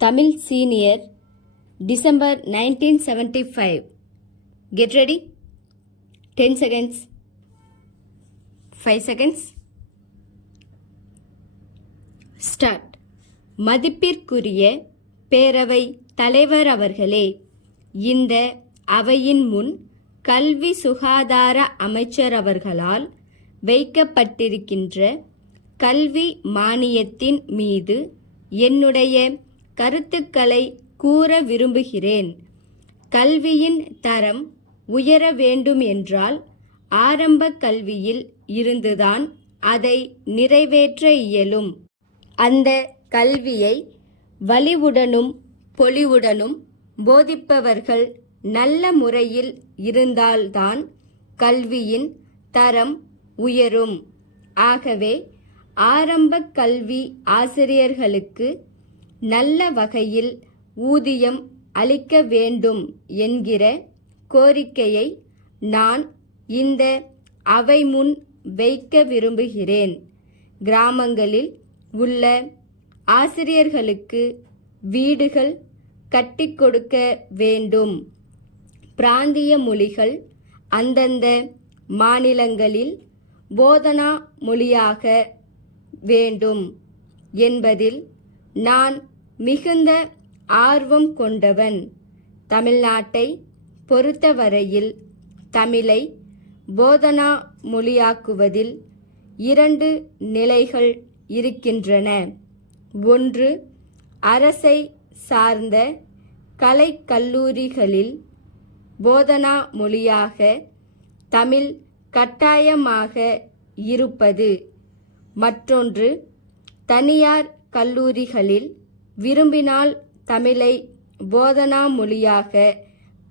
Tamil Senior, December 1975. Get ready. 10 seconds. 5 seconds. Start. மதிப்பிற்குரிய பேரவை தலைவர் அவர்களே, இந்த அவையின் முன் கல்வி சுகாதார அமைச்சர் அவர்களால் வைக்கப்பட்டிருக்கின்ற கல்வி மானியத்தின் மீது என்னுடைய கருத்துக்களை கூற விரும்புகிறேன். கல்வியின் தரம் உயர வேண்டும் என்றால் ஆரம்ப கல்வியில் இருந்துதான் அதை நிறைவேற்ற இயலும். அந்த கல்வியை வலிவுடனும் பொலிவுடனும் போதிப்பவர்கள் நல்ல முறையில் இருந்தால்தான் கல்வியின் தரம் உயரும். ஆகவே ஆரம்ப கல்வி ஆசிரியர்களுக்கு நல்ல வகையில் ஊதியம் அளிக்க வேண்டும் என்கிற கோரிக்கையை நான் இந்த அவை முன் வைக்க விரும்புகிறேன். கிராமங்களில் உள்ள ஆசிரியர்களுக்கு வீடுகள் கட்டிக் கொடுக்க வேண்டும். பிராந்திய மொழிகள் அந்தந்த மாநிலங்களில் போதனா மொழியாக வேண்டும் என்பதில் நான் மிகுந்த ஆர்வம் கொண்டவன். தமிழ்நாட்டை பொறுத்தவரையில் தமிழை போதனா மொழியாக்குவதில் 2 நிலைகள் இருக்கின்றன. ஒன்று, அரசை சார்ந்த கலைக்கல்லூரிகளில் போதனா மொழியாக தமிழ் கட்டாயமாக இருப்பது. மற்றொன்று, தனியார் கல்லூரிகளில் விரும்பினால் தமிழை போதனா மொழியாக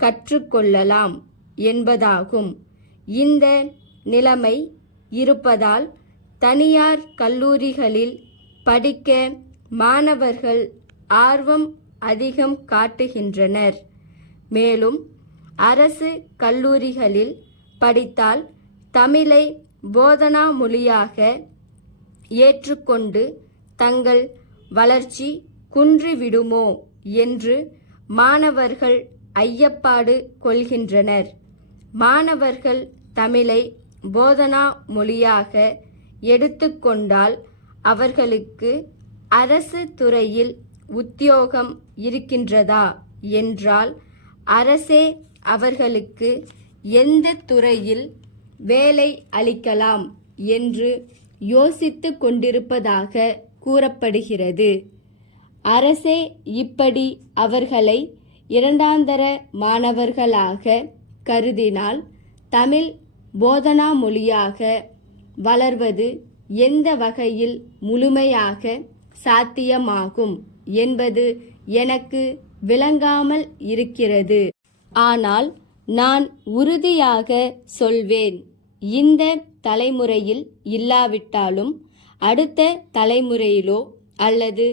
கற்றுக்கொள்ளலாம் என்பதாகும். இந்த நிலைமை இருப்பதால் தனியார் கல்லூரிகளில் படிக்க மாணவர்கள் ஆர்வம் அதிகம் காட்டுகின்றனர். மேலும் அரசு கல்லூரிகளில் படித்தால் தமிழை போதனா மொழியாக ஏற்றுக்கொண்டு தங்கள் வளர்ச்சி குன்றிவிடுமோ என்று மாணவர்கள் ஐயப்பாடு கொள்கின்றனர். மாணவர்கள் தமிழை போதனா மொழியாக எடுத்துக்கொண்டால் அவர்களுக்கு அரசு துறையில் உத்தியோகம் இருக்கின்றதா என்றால் அரசே அவர்களுக்கு எந்த துறையில் வேலை அளிக்கலாம் என்று யோசித்து கொண்டிருப்பதாக கூறப்படுகிறது. அரசே இப்படி அவர்களை இரண்டாந்தர மாணவர்களாக கருதினால் தமிழ் போதனா மொழியாக வளர்வது எந்த வகையில் முழுமையாக சாத்தியமாகும் என்பது எனக்கு விளங்காமல் இருக்கிறது. ஆனால் நான் உறுதியாக சொல்வேன், இந்த தலைமுறையில் இல்லாவிட்டாலும் அடுத்த தலைமுறையிலோ அல்லது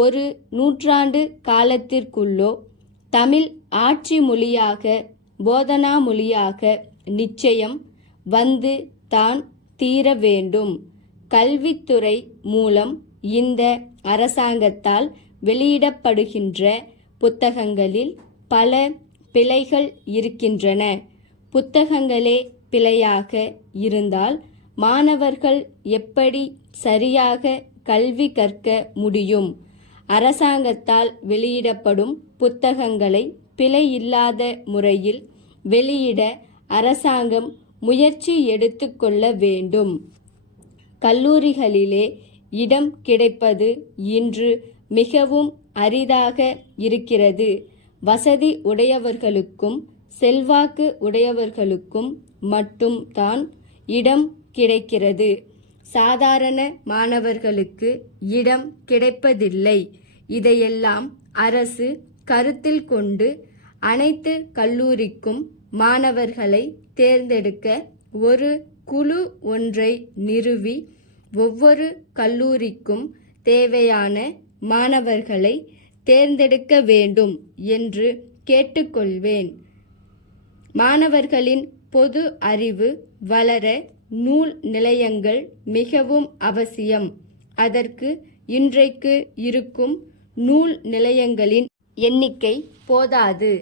ஒரு நூற்றாண்டு காலத்திற்குள்ளோ தமிழ் ஆட்சி மொழியாக போதனா மொழியாக நிச்சயம் வந்து தான் தீர வேண்டும். கல்வித்துறை மூலம் இந்த அரசாங்கத்தால் வெளியிடப்படுகின்ற புத்தகங்களில் பல பிழைகள் இருக்கின்றன. புத்தகங்களே பிழையாக இருந்தால் மாணவர்கள் எப்படி சரியாக கல்வி கற்க முடியும்? அரசாங்கத்தால் வெளியிடப்படும் புத்தகங்களை பிழை இல்லாத முறையில் வெளியிட அரசாங்கம் முயற்சி எடுத்துக்கொள்ள வேண்டும். கல்லூரிகளிலே இடம் கிடைப்பது இன்று மிகவும் அரிதாக இருக்கிறது. வசதி உடையவர்களுக்கும் செல்வாக்கு உடையவர்களுக்கும் மட்டும் தான் இடம் கிடைக்கிறது. சாதாரண மாணவர்களுக்கு இடம் கிடைப்பதில்லை. இதையெல்லாம் அரசு கருத்தில் கொண்டு அனைத்து கல்லூரிக்கும் மாணவர்களை தேர்ந்தெடுக்க ஒரு குழு ஒன்றை நிறுவி ஒவ்வொரு கல்லூரிக்கும் தேவையான மாணவர்களை தேர்ந்தெடுக்க வேண்டும் என்று கேட்டுக்கொள்வேன். மாணவர்களின் பொது அறிவு வளர நூல் நிலையங்கள் மிகவும் அவசியம். அதற்கு இன்றைக்கு இருக்கும் நூல் நிலையங்களின் எண்ணிக்கை போதாது.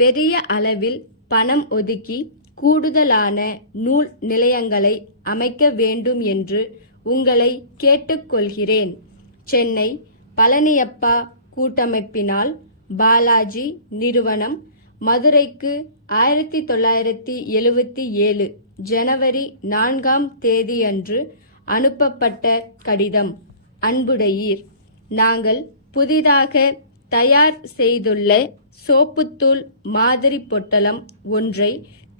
பெரிய அளவில் பணம் ஒதுக்கி கூடுதலான நூல் நிலையங்களை அமைக்க வேண்டும் என்று உங்களை கேட்டுக்கொள்கிறேன். சென்னை பழனியப்பா கூட்டமைப்பினால் பாலாஜி நிறுவனம், மதுரைக்கு 1977 ஜனவரி 4 அன்று அனுப்பப்பட்ட கடிதம். அன்புடையீர், நாங்கள் புதிதாக தயார் செய்துள்ள சோப்புத்தூள் மாதிரி பொட்டலம் ஒன்றை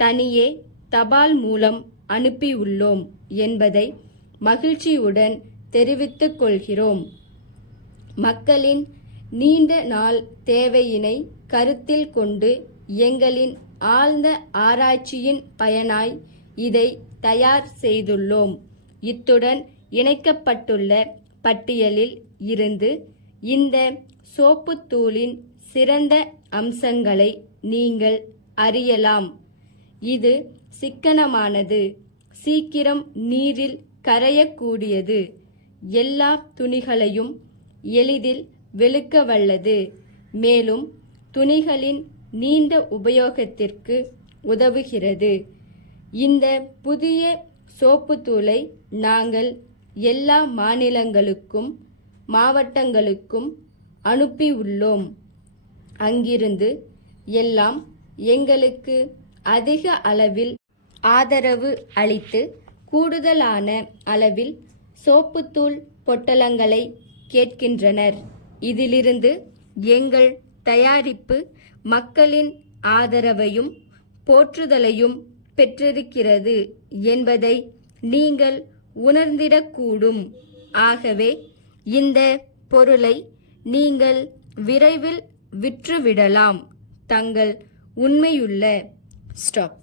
தனியே தபால் மூலம் அனுப்பியுள்ளோம் என்பதை மகிழ்ச்சியுடன் தெரிவித்துக் கொள்கிறோம். மக்களின் நீண்ட நாள் தேவையினை கருத்தில் கொண்டு எங்களின் ஆழ்ந்த ஆராய்ச்சியின் பயனாய் இதை தயார் செய்துள்ளோம். இத்துடன் இணைக்கப்பட்டுள்ள பட்டியலில் இருந்து இந்த சோப்புத்தூளின் சிறந்த அம்சங்களை நீங்கள் அறியலாம். இது சிக்கனமானது, சீக்கிரம் நீரில் கரையக்கூடியது, எல்லா துணிகளையும் எளிதில் வெளுக்க வல்லது, மேலும் துணிகளின் நீண்ட உபயோகத்திற்கு உதவுகிறது. இந்த புதிய சோப்புத்தூளை நாங்கள் எல்லா மாநிலங்களுக்கும் மாவட்டங்களுக்கும் அனுப்பியுள்ளோம். அங்கிருந்து எல்லாம் எங்களுக்கு அதிக அளவில் ஆதரவு அளித்து கூடுதலான அளவில் சோப்புத்தூள் பொட்டலங்களை கேட்கின்றனர். இதிலிருந்து எங்கள் தயாரிப்பு மக்களின் ஆதரவையும் போற்றுதலையும் பெற்றிருக்கிறது என்பதை நீங்கள் உணர்ந்திடக்கூடும். ஆகவே இந்த பொருளை நீங்கள் விரைவில் விற்றுவிடலாம். தங்கள் உண்மையுள்ள ஸ்டாப்.